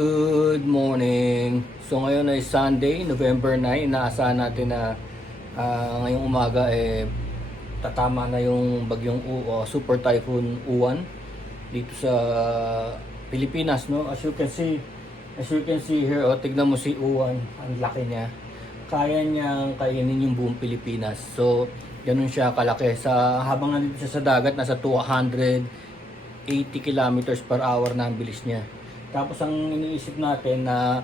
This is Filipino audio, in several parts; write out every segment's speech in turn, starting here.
Good morning. So ngayon ay Sunday, November 9. Inaasahan natin na ngayong umaga tatama na yung bagyong Super Typhoon Uwan dito sa Pilipinas, no? As you can see here, tignan mo si Uwan, ang laki niya. Kaya niyang kainin yung buong Pilipinas. So ganun siya kalaki. Habang nandito siya sa dagat, nasa 280 kilometers per hour na ang bilis niya. Tapos ang iniisip natin na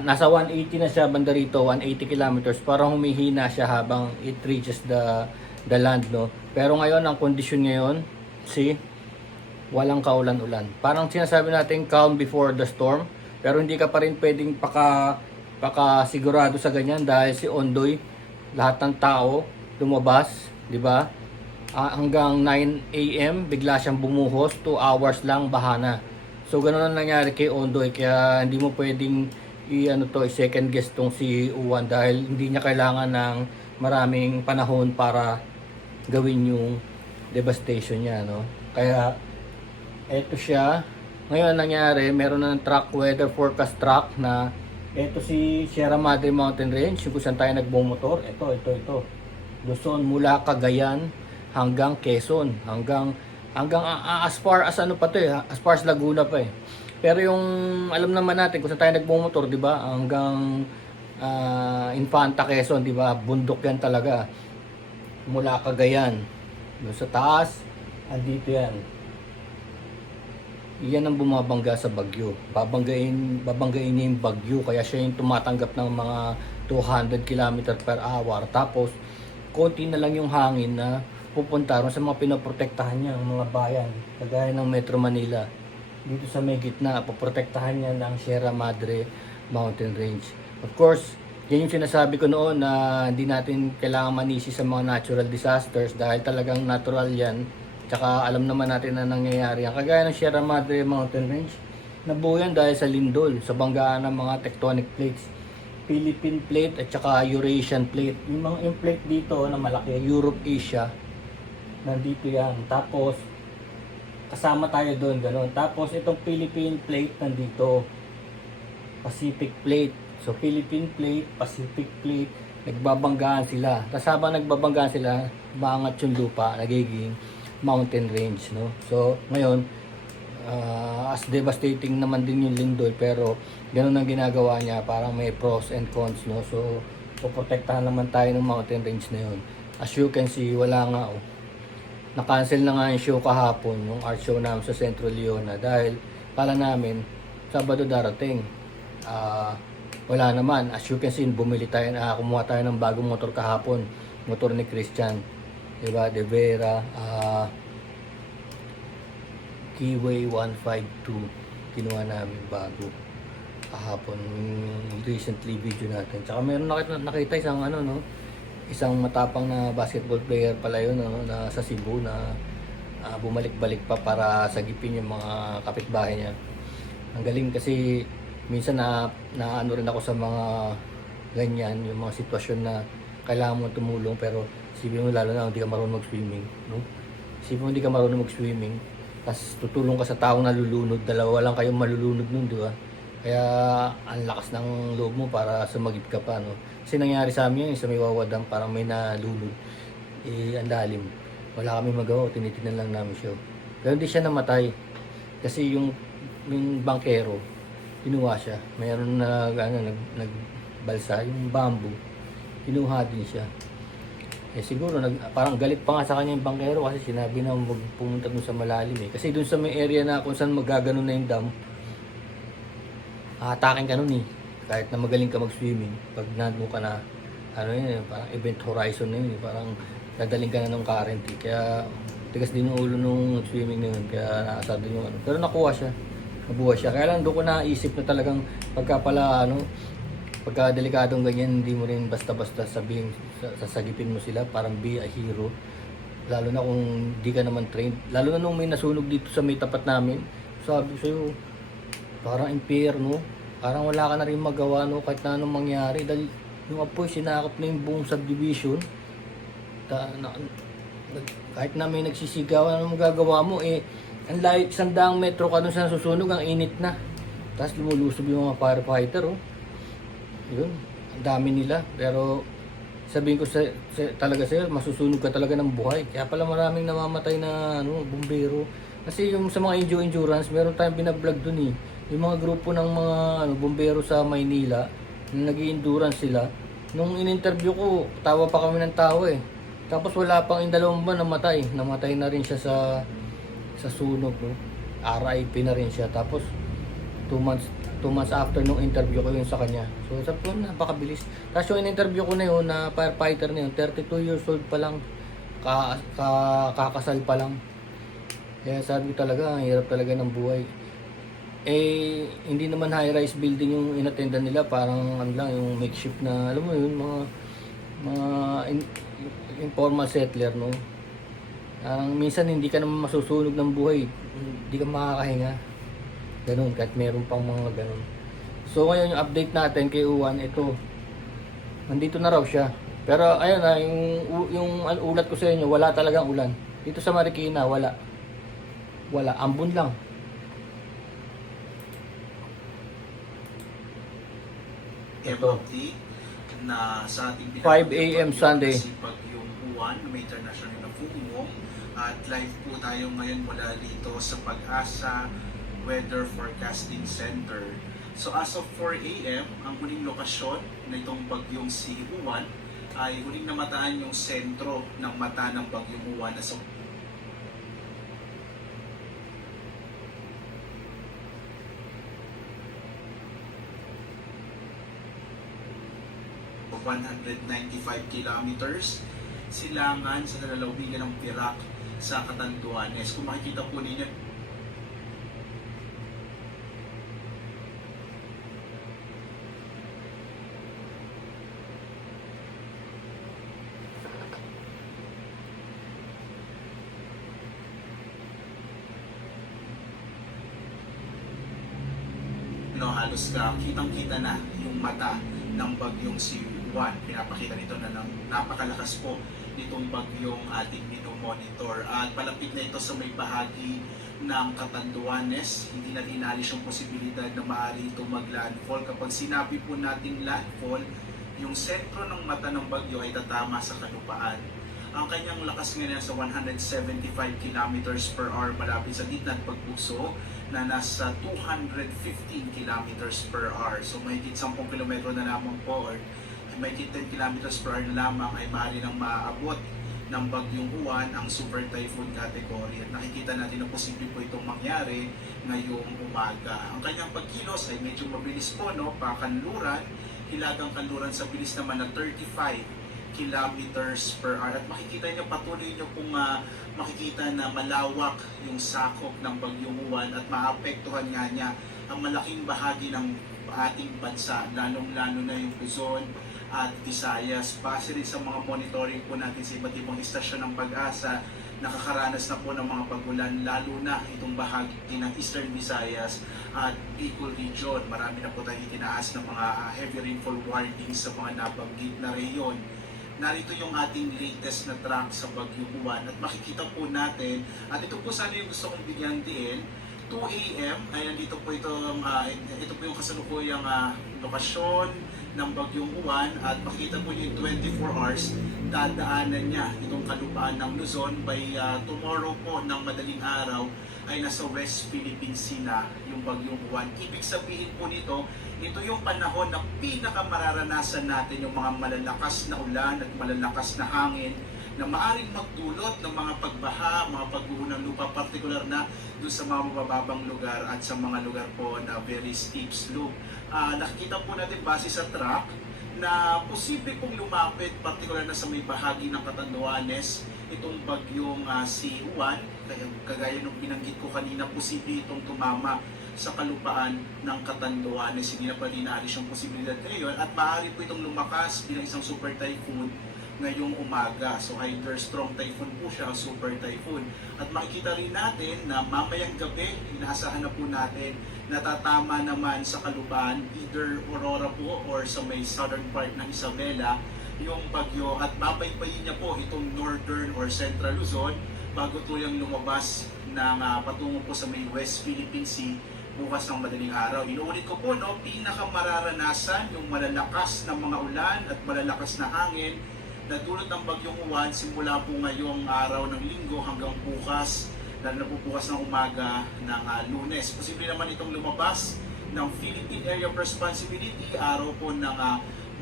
nasa 180 na siya banda rito, 180 kilometers, parang humihina siya habang it reaches the land, no? Pero ngayon, ang kondisyon ngayon, walang kaulan-ulan. Parang sinasabi natin calm before the storm, pero hindi ka pa rin pwedeng sigurado sa ganyan dahil si Ondoy, lahat ng tao lumabas, di ba? Hanggang 9 AM, bigla siyang bumuhos, 2 hours lang bahana. So ganoon ang nangyari kay Ondoy, kaya hindi mo pwedeng i-second guess tong si Uwan dahil hindi niya kailangan ng maraming panahon para gawin yung devastation niya, no? Kaya eto siya. Ngayon nangyari, meron na ng weather forecast track na eto si Sierra Madre Mountain Range, kung saan tayo nagbumotor. Ito. Luzon mula Cagayan hanggang Quezon, hanggang as far as as far as Laguna pa eh. Pero yung alam naman natin kung saan tayo nagbumotor, 'di ba? Hanggang Infanta Quezon, 'di ba? Bundok 'yan talaga. Mula Cagayan, doon sa taas, andito 'yan. Iyan ang bumabangga sa bagyo. Babanggain niya yung bagyo, kaya siya yung tumatanggap ng mga 200 km per hour. Tapos konti na lang yung hangin na pupunta ron sa mga pinoprotektahan niya, ang mga bayan, kagaya ng Metro Manila. Dito sa may gitna, poprotektahan niya ng Sierra Madre Mountain Range. Of course, yan yung sinasabi ko noon na hindi natin kailangan manisi sa mga natural disasters dahil talagang natural yan. Tsaka alam naman natin na nangyayari yan. Kagaya ng Sierra Madre Mountain Range, nabuo yan dahil sa lindol, sa banggaan ng mga tectonic plates. Philippine plate at saka Eurasian plate. Yung plate dito na malaki, Europe, Asia, nandito yan. Tapos kasama tayo doon, gano'n. Tapos itong Philippine plate nandito, Pacific plate. So Philippine plate, Pacific plate, nagbabanggaan sila. Tapos habang nagbabanggaan sila, maangat yung lupa, nagiging mountain range, no? So ngayon, as devastating naman din yung lindol, pero gano'n ang ginagawa niya, parang may pros and cons, no? So poprotektahan naman tayo ng mountain range na yun. As you can see, wala nga na-cancel na nga yung show kahapon, yung art show namin sa Centro Leona dahil kala namin Sabado darating. Wala naman. As you can see, kumuha tayo ng bagong motor kahapon, motor ni Christian, diba? De Vera, Keyway 152, kinuha namin bago kahapon, yung recently video natin. Tsaka meron nakita isang matapang na basketball player pala yun, na sa Cebu na bumalik-balik pa para sagipin yung mga kapitbahay niya. Ang galing kasi minsan na ano rin ako sa mga ganyan, yung mga sitwasyon na kailangan mo tumulong pero isipin mo lalo na hindi ka marunong mag-swimming, no? Isipin mo hindi ka marunong mag-swimming, tapos tutulong ka sa taong nalulunod, dalawa lang kayong malulunod nun, di ba? Kaya ang lakas ng loob mo para sumagip ka pa, no? Kasi nangyari sa amin yun, sa may Wawadam, parang may nalulod. Ang lalim. Wala kami magawa, tinitignan lang namin siya. Pero hindi siya namatay. Kasi yung bankero, kinuha siya. Mayroon nagbalsa, yung bamboo, kinuha din siya. Siguro, parang galit pa nga sa kanya yung bankero kasi sinabi na pumunta dun sa malalim eh. Kasi dun sa may area na kung saan magaganon na yung dam, atakin ka nun eh. Kahit na magaling ka mag-swimming, pag nandun ka na, parang event horizon na yun eh. Parang dadaling ka na ng current eh. Kaya tigas din yung ulo nung swimming na yun. Kaya naasar din yung Pero nakuha siya. Nabuhay siya. Kaya lang doon ko naisip na talagang pagka delikadong ganyan, hindi mo rin basta-basta sasagipin mo sila. Parang be a hero. Lalo na kung di ka naman trained. Lalo na nung may nasunog dito sa may tapat namin. Sabi ko sa'yo, parang impyerno. Parang wala ka na rin magawa, no, kahit na anong mangyari. Dahil yung apoy, sinakop na yung buong subdivision. Kahit na may nagsisigaw, ano magagawa mo? Ang layo, 100 metro ka dun sa susunog, ang init na. Tapos lumulusob yung mga firefighter, oh. Yun, ang dami nila. Pero sabihin ko talaga sa'yo, masusunog ka talaga ng buhay. Kaya pala maraming namamatay na bumbero. Kasi yung sa mga endurance, meron tayong binablog dun eh. Yung mga grupo ng mga bumbero sa Maynila, nag-i-endurance sila. Nung in-interview ko, tawa pa kami ng tawa eh. Tapos wala pang indalawang buwan namatay. Namatay na rin siya sa sunog. No? RIP na rin siya. Tapos 2 months after nung interview ko yun sa kanya. So sabi ko, napakabilis. Tapos yung in-interview ko na yun, na firefighter na yun, 32 years old pa lang, kakasal pa lang. Kaya sabi ko talaga, ang hirap talaga ng buhay. Eh, hindi naman high-rise building yung inattendan nila, parang ano lang, yung makeshift na, alam mo yun, mga informal settler, no? Parang minsan hindi ka naman masusunog ng buhay, hindi ka makakahinga. Ganun, kahit meron pang mga ganun. So ngayon yung update natin kay Uwan, ito. Nandito na raw siya. Pero ayun na, yung ulat ko sa inyo, wala talagang ulan. Dito sa Marikina, wala. Wala, ambon lang. MOT na sa ating 5 AM Sunday. Bagyong Uwan na may international na Fumong at live po tayo ngayon mula dito sa Pag-asa Weather Forecasting Center. So as of 4 AM, ang huling lokasyon na itong bagyong si Uwan ay huling namataan yung sentro ng mata ng bagyong Uwan na sa 195 kilometers silangan sa nalalawigan ng Perak sa Catanduanes. Kung makikita po ninyo, halos kitang-kita na yung mata ng bagyong si Uwan. Pinapakita nito na napakalakas po nitong bagyong ating minomonitor. At palapit na ito sa may bahagi ng Catanduanes. Hindi natin inalis yung posibilidad na maaari ito mag-landfall. Kapag sinabi po natin landfall, yung sentro ng mata ng bagyo ay tatama sa kalupaan. Ang kanyang lakas ngayon sa 175 kilometers per hour malapit sa gitna at pagpuso na nasa 215 kilometers per hour. So mahigit 10 kilometro na lamang po or mahigit 10 kilometers per hour na lamang ay maaari nang maaabot ng bagyong Uwan ang super typhoon category. At nakikita natin na posible po itong mangyari ngayong umaga. Ang kanyang pagkilos ay medyo mabilis po, no? Pakanluran, hilagang kanluran sa bilis naman na 35 kilometers per hour. At makikita nyo, patuloy nyo kung makikita na malawak yung sakop ng bagyong Uwan at maapektuhan nga niya ang malaking bahagi ng ating bansa, lalong-lalo na yung Luzon at Visayas. Base rin sa mga monitoring po natin sa iba't ibang istasyon ng Pag-asa, nakakaranas na po ng mga pagulan, lalo na itong bahagi ng Eastern Visayas at Bicol Region. Marami na po tayong itinaas ng mga heavy rainfall warnings sa mga nabanggit na reyon. Narito yung ating latest na track sa bagyong Uwan at makikita po natin, at ito po sana yung gusto kong bigyan din, 2 AM ay nandito po ito po yung kasalukuyang lokasyon ng bagyong Uwan at makikita po yung 24 hours dadaanan niya itong kalupaan ng Luzon. By tomorrow po ng madaling araw ay nasa West Philippine Sea na yung bagyong Uwan. Ibig sabihin po nito, ito yung panahon na pinakamararanasan natin yung mga malalakas na ulan at malalakas na hangin na maaring magdulot ng mga pagbaha, mga pagguho ng lupa, partikular na doon sa mga mabababang lugar at sa mga lugar po na very steep slope. Nakikita po natin base sa track na posible pong lumapit, partikular na sa may bahagi ng Catanduanes, itong bagyong si Uwan. Kagaya nung binanggit ko kanina, posible itong tumama sa kalupaan ng Catanduanes. Hindi na pa dinaalis yung posibilidad ngayon at maaari po itong lumakas bilang isang super typhoon ngayong umaga. So either strong typhoon po siya o super typhoon. At makikita rin natin na mamayang gabi, inaasahan na po natin natatama naman sa kalupaan, either Aurora po or sa may southern part ng Isabela, yung bagyo at babaybayin niya po itong northern or central Luzon bago tuyang lumabas ng patungo po sa may West Philippine Sea bukas ng madaling araw. Inuulit ko po, no, pinakamararanasan yung malalakas na mga ulan at malalakas na hangin na dulot ng bagyong Juan simula po ngayong araw ng linggo hanggang bukas, lalo na po bukas ng umaga ng Lunes. Posible naman itong lumabas ng Philippine Area of Responsibility araw po ng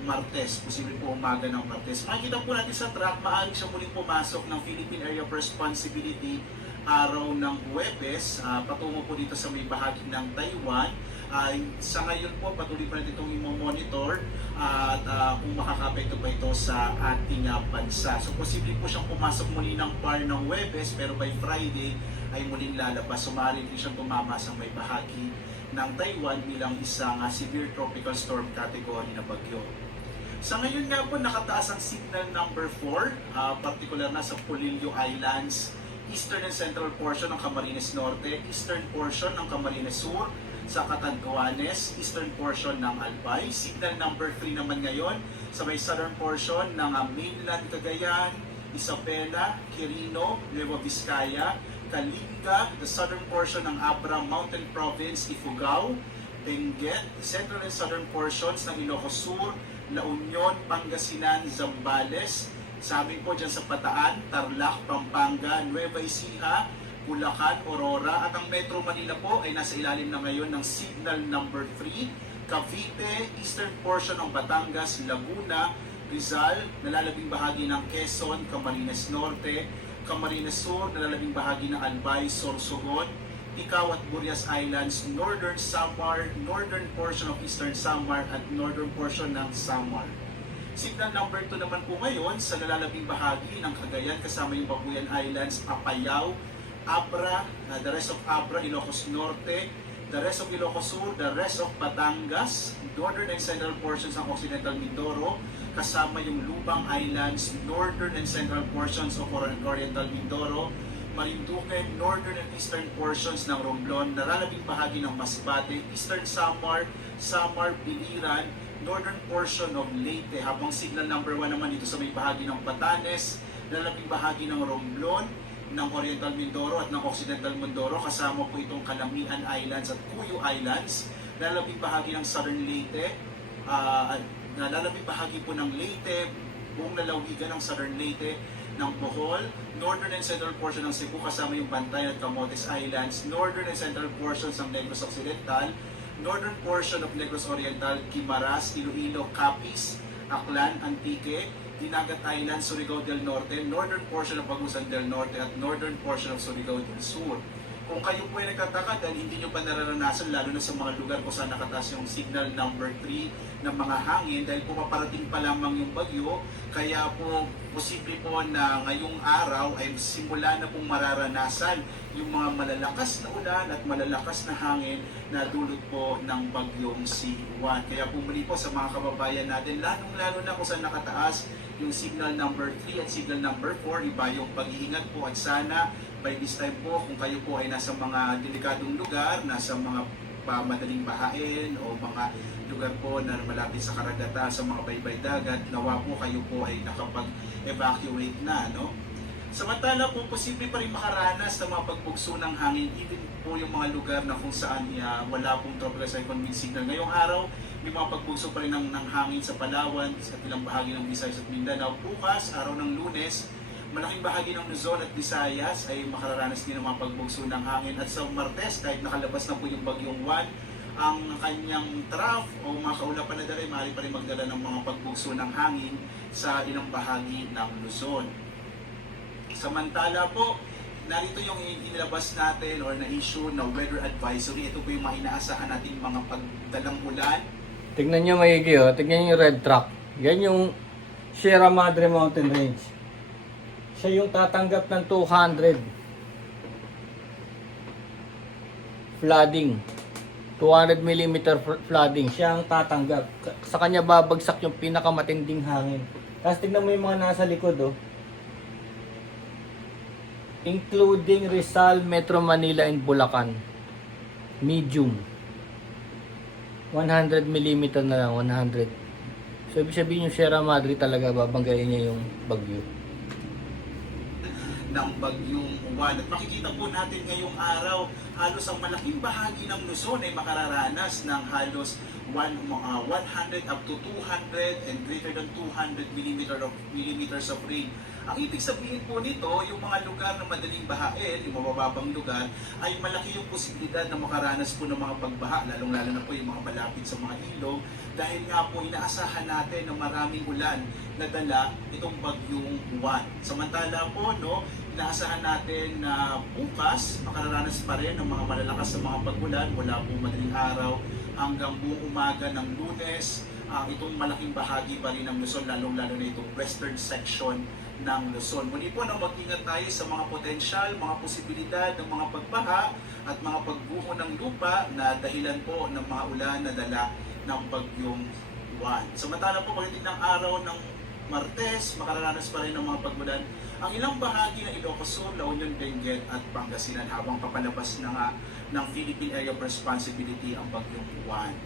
Martes, posible po umaga ng Martes. Makikita po natin sa track, maaaring siya muling pumasok ng Philippine Area of Responsibility araw ng Huwebes, patungo po dito sa may bahagi ng Taiwan. Sa ngayon po, patuloy pa natin itong i-monitor at kung makakapekto pa ito sa ating bansa. So posible po siyang pumasok muli ng PAR ng Huwebes, pero by Friday ay muling lalabas. So maaaring din siyang tumama sa may bahagi ng Taiwan bilang isang severe tropical storm category na bagyo. Sa ngayon nga po, nakataas ang signal number 4, particular na sa Polillo Islands, eastern and central portion ng Camarines Norte, eastern portion ng Camarines Sur, sa Catanduanes, eastern portion ng Albay. Signal number 3 naman ngayon sa may southern portion ng mainland Cagayan, Isabela, Quirino, Nueva Vizcaya, Kalinga, the southern portion ng Abra Mountain Province, Ifugao, Benguet, central and southern portions ng Ilocos Sur, La Union, Pangasinan, Zambales, sa amin po dyan sa Bataan, Tarlac, Pampanga, Nueva Ecija, Bulacan, Aurora, at ang Metro Manila po ay nasa ilalim na ngayon ng signal number 3, Cavite, eastern portion ng Batangas, Laguna, Rizal, nalalabing bahagi ng Quezon, Camarines Norte, Camarines Sur, nalalabing bahagi ng Albay, Sorsogon, Ticao at Burias Islands, northern Samar, northern portion of eastern Samar at northern portion ng Samar. Signal number 2 naman po ngayon sa nalalabing bahagi ng Cagayan kasama yung Babuyan Islands, Apayao, Abra, the rest of Abra, Ilocos Norte, the rest of Ilocos Sur, the rest of Batangas, northern and central portions ng Occidental Mindoro, kasama yung Lubang Islands, northern and central portions of Oriental Mindoro, Marinduque, northern and eastern portions ng Romblon, nalalabing bahagi ng Masbate, eastern Samar, Samar, Biliran, northern portion of Leyte, habang signal number 1 naman dito sa may bahagi ng Batanes, nalalabing bahagi ng Romblon, ng Oriental Mindoro at ng Occidental Mindoro, kasama po itong Calamian Islands at Cuyo Islands, nalalabing bahagi ng Southern Leyte, nalalabing bahagi po ng Leyte, buong lalawigan ng Southern Leyte, ng Bohol, northern and central portion ng Cebu kasama yung Bantayan at Camotes Islands, northern and central portions ng Negros Occidental, northern portion of Negros Oriental, Guimaras, Iloilo, Capiz, Aklan, Antique, Dinagat Island, Surigao del Norte, northern portion of Agusan del Norte at northern portion of Surigao del Sur. Kung kayo po ay nagtataka dahil hindi nyo pa nararanasan lalo na sa mga lugar kung saan nakataas yung signal number 3 ng mga hangin dahil po paparating pa lamang yung bagyo, kaya po posible po na ngayong araw ay simula na pong mararanasan yung mga malalakas na ulan at malalakas na hangin na dulot po ng bagyong si Juan. Kaya po muli po sa mga kababayan natin, lalong-lalo na kung saan nakataas yung signal number 3 at signal number 4, iba yung pag-iingat po at sana by this time po kung kayo po ay nasa mga delikadong lugar, nasa mga madaling bahain o mga lugar po na malapit sa karagatan, sa mga baybay dagat, nawa po kayo po ay nakapag-evacuate na, no? Samantala po, posible pa rin makaranas ng mga pagbugso ng hangin, even po yung mga lugar na kung saan wala pong tropical cyclone wind signal. Ngayong araw, may mga pagbugso pa rin ng hangin sa Palawan, sa ilang bahagi ng Visayas at Mindanao. Bukas, araw ng Lunes, malaking bahagi ng Luzon at Visayas ay makararanas din ng mga pagbugso ng hangin. At sa Martes, kahit nakalabas na po yung bagyong Juan, ang kanyang trough o mga kaulapan na dala, maaari pa rin magdala ng mga pagbugso ng hangin sa ilang bahagi ng Luzon. Samantala po, narito yung inilabas natin or na-issue na weather advisory. Ito po yung mga inaasahan nating mga pagdalang ulan. Tignan nyo maigi, oh. Tignan nyo yung red track. Yan yung Sierra Madre Mountain Range. Siya yung tatanggap ng 200 flooding. 200 mm flooding. Siya ang tatanggap. Sa kanya babagsak yung pinakamatinding hangin. Tapos tignan mo yung mga nasa likod, oh. Including Rizal, Metro Manila, and Bulacan. Medium. 100 mm na lang, 100. So, ibig sabihin yung Sierra Madre talaga babanggayin niya yung bagyo. ng bagyong Juan. At makikita po natin ngayong araw, halos ang malaking bahagi ng Luzon ay makararanas ng halos 100 up to 200 and greater than 200 millimeters of rain. Ang ibig sabihin po nito, yung mga lugar na madaling bahain, yung mabababang lugar, ay malaki yung posibilidad na makaranas po ng mga pagbaha, lalong-lalo na po yung mga malapit sa mga ilog, dahil nga po inaasahan natin na maraming ulan na dala itong bagyong Juan. Samantala po, no, inaasahan natin na bukas, makararanas pa rin ng mga malalakas na mga pag-ulan mula po madaling araw hanggang buong umaga ng Lunes. Itong malaking bahagi pa rin ng Luzon, lalong-lalo na itong western section ng Luzon. Muli po na mag-ingat tayo sa mga potensyal, mga posibilidad ng mga pagbaha at mga pagguho ng lupa na dahilan po ng mga ulan na dala ng bagyong Juan. Samantala po pagdating ng araw ng Martes, makararanas pa rin ng mga pag-ulan ang ilang bahagi ng Ilocos Sur, La Union, Benguet at Pangasinan habang papalabas na nga ng Philippine Area of Responsibility ang bagyong Juan.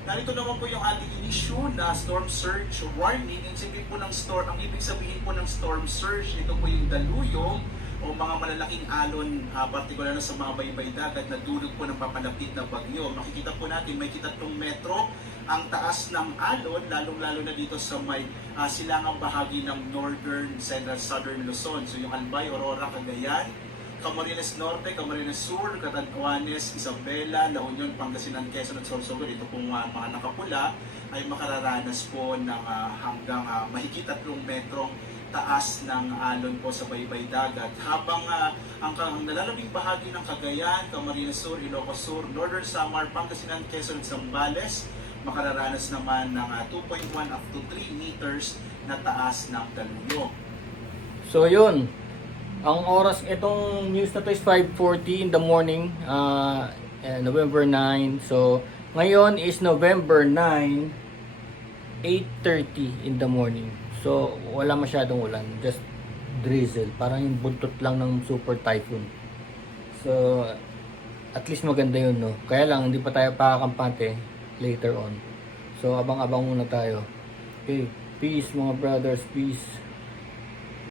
Narito naman po yung ating issue na storm surge warning. Ang ibig sabihin po ng storm surge, ito po yung daluyong o mga malalaking alon, partikular na sa mga baybay dagat na dulot po ng papalapit na bagyo. Makikita po natin may 3 metro ang taas ng alon, lalong-lalo na dito sa may silangang bahagi ng northern, central, southern Luzon. So yung Albay, Aurora, Cagayan, Camarines Norte, Camarines Sur, Catanduanes, Isabela, La Union, Pangasinan, Quezon at Sorsogon, ito pong mga nakapula ay makararanas po ng hanggang mahigit 3 metrong taas ng alon po sa baybay dagat. Habang ang nalalabing bahagi ng Cagayan, Camarines Sur, Ilocos Sur, Northern Samar, Pangasinan, Quezon at Zambales, makararanas naman ng 2.1 up to 3 meters na taas ng daluyong. So yun, ang oras itong news na to is 5:40 in the morning, November 9. So ngayon is November 9, 8:30 in the morning. So wala masyadong ulan, just drizzle, parang yung buntot lang ng super typhoon. So at least maganda yun, no? Kaya lang hindi pa tayo pakakampante later on. So abang-abang muna tayo. Okay, peace mga brothers, peace.